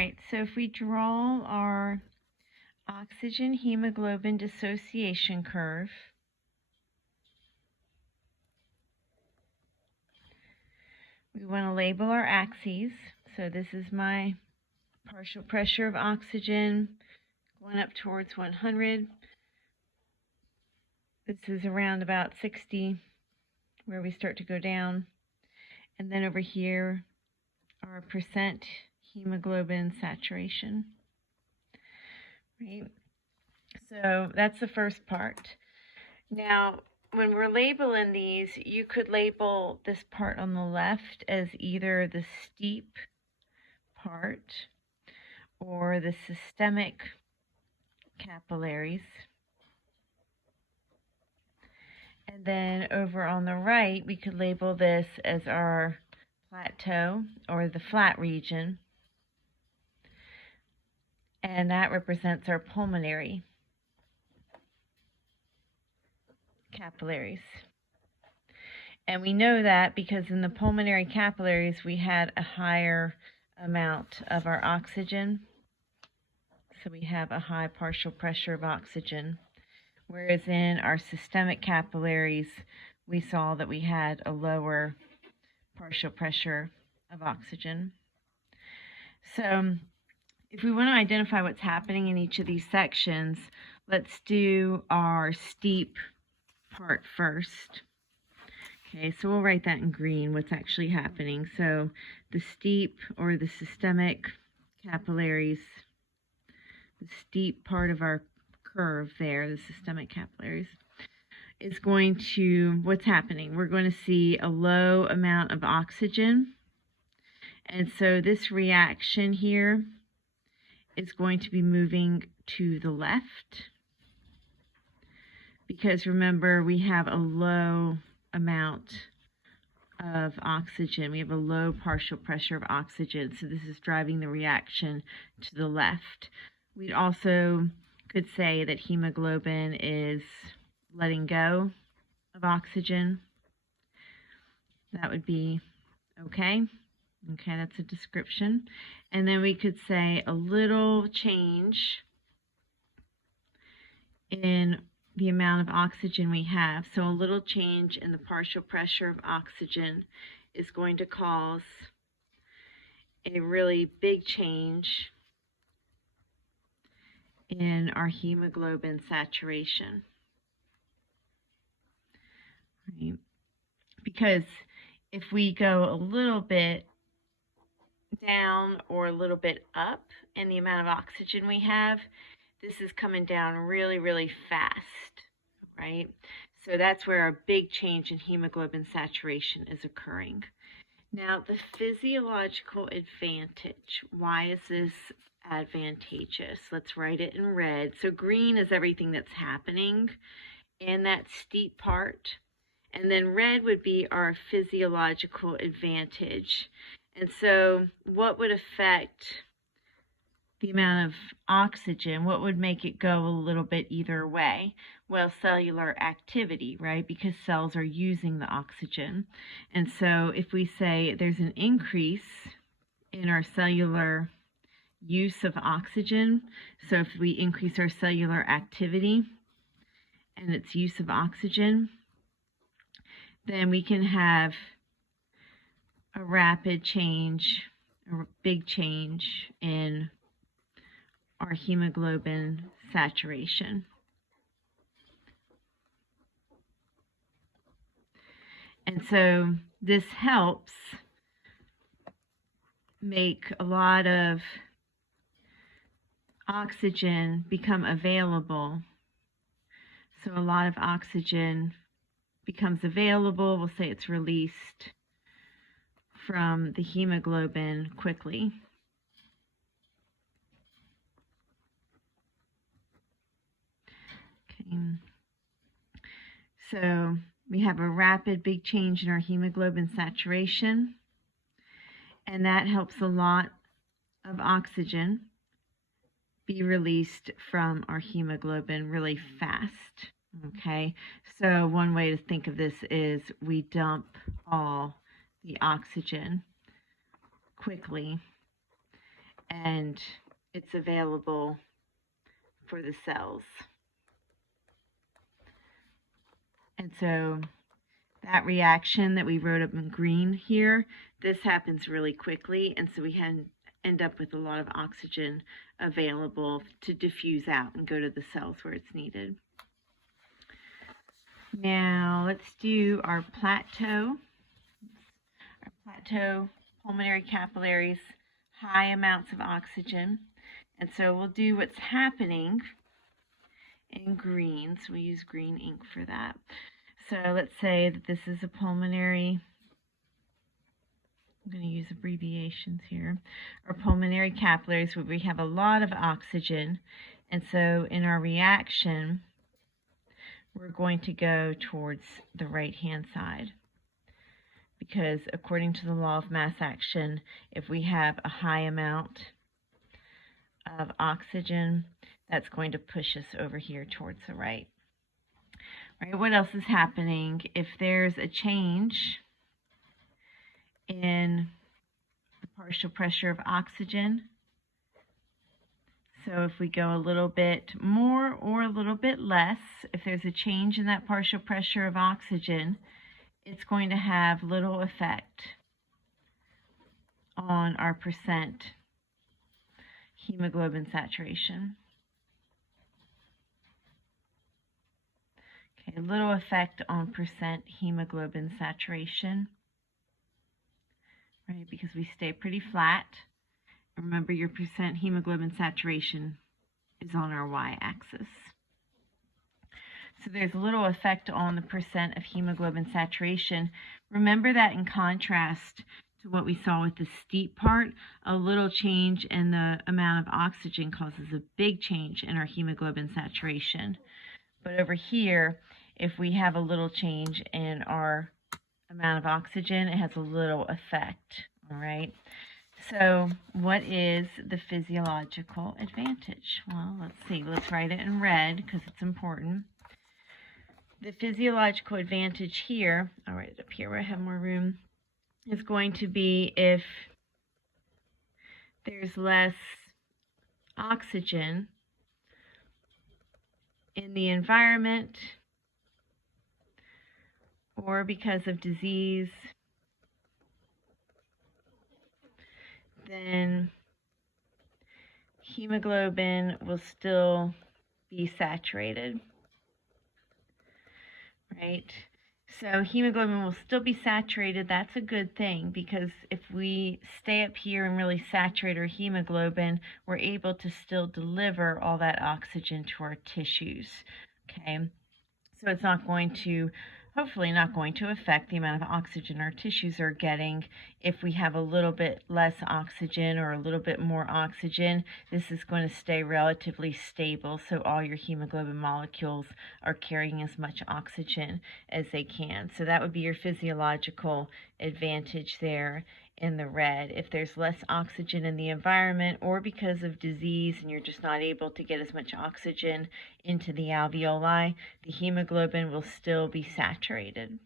right, so if we draw our oxygen hemoglobin dissociation curve, we want to label our axes. So this is my partial pressure of oxygen going up towards 100. This is around about 60 where we start to go down. And then over here, our percent hemoglobin saturation. Right? So that's the first part. Now, when we're labeling these, you could label this part on the left as either the steep part or the systemic capillaries. And then over on the right, we could label this as our plateau or the flat region. And that represents our pulmonary capillaries. And we know that because in the pulmonary capillaries, we had a higher amount of our oxygen. So we have a high partial pressure of oxygen. Whereas in our systemic capillaries, we saw that we had a lower partial pressure of oxygen. So if we want to identify what's happening in each of these sections, let's do our steep part first. Okay, so we'll write that in green, what's actually happening. So the steep or the systemic capillaries, the steep part of our curve there, the systemic capillaries, is going to, what's happening? We're going to see a low amount of oxygen. And so this reaction here is going to be moving to the left. Because remember, we have a low amount of oxygen. We have a low partial pressure of oxygen. So this is driving the reaction to the left. We also could say that hemoglobin is letting go of oxygen. That would be okay. Okay, that's a description. And then we could say a little change in the amount of oxygen we have. So a little change in the partial pressure of oxygen is going to cause a really big change in our hemoglobin saturation. Right? Because if we go a little bit down or a little bit up in the amount of oxygen we have, this is coming down really, really fast, right? So that's where our big change in hemoglobin saturation is occurring. Now, the physiological advantage. Why is this advantageous? Let's write it in red. So green is everything that's happening in that steep part. And then red would be our physiological advantage. And so what would affect the amount of oxygen? What would make it go a little bit either way? Well, cellular activity, right? Because cells are using the oxygen. And so if we say there's an increase in our cellular use of oxygen, so if we increase our cellular activity and its use of oxygen, then we can have a rapid change, a big change in our hemoglobin saturation. And so this helps make a lot of oxygen become available. So a lot of oxygen becomes available. We'll say it's released from the hemoglobin quickly. Okay. So we have a rapid big change in our hemoglobin saturation, and that helps a lot of oxygen be released from our hemoglobin really fast. Okay, so one way to think of this is we dump all the oxygen quickly. and it's available for the cells. And so that reaction that we wrote up in green here, this happens really quickly, and so we end up with a lot of oxygen available to diffuse out and go to the cells where it's needed. Now let's do our plateau. Our plateau pulmonary capillaries, high amounts of oxygen. And so we'll do what's happening in green. So we use green ink for that. So let's say that this is a pulmonary, I'm going to use abbreviations here, or pulmonary capillaries where we have a lot of oxygen. And so in our reaction, we're going to go towards the right-hand side. Because according to the law of mass action, if we have a high amount of oxygen, that's going to push us over here towards the right. Right, what else is happening? If there's a change in the partial pressure of oxygen, so if we go a little bit more or a little bit less, if there's a change in that partial pressure of oxygen, it's going to have little effect on our percent hemoglobin saturation. Okay, little effect on percent hemoglobin saturation, right, because we stay pretty flat. Remember, your percent hemoglobin saturation is on our y-axis. So there's little effect on the percent of hemoglobin saturation. Remember that in contrast to what we saw with the steep part, a little change in the amount of oxygen causes a big change in our hemoglobin saturation. But over here, if we have a little change in our amount of oxygen, it has a little effect, all right? So what is the physiological advantage? Well, let's see. Let's write it in red because it's important. The physiological advantage here, I'll write it up here where I have more room, is going to be if there's less oxygen in the environment or because of disease, then hemoglobin will still be saturated. Right? So hemoglobin will still be saturated. That's a good thing because if we stay up here and really saturate our hemoglobin, we're able to still deliver all that oxygen to our tissues. Okay? So it's not going to, hopefully not going to affect the amount of oxygen our tissues are getting. If we have a little bit less oxygen or a little bit more oxygen, this is going to stay relatively stable, so all your hemoglobin molecules are carrying as much oxygen as they can. So that would be your physiological advantage there in the red. If there's less oxygen in the environment or because of disease and you're just not able to get as much oxygen into the alveoli, the hemoglobin will still be saturated.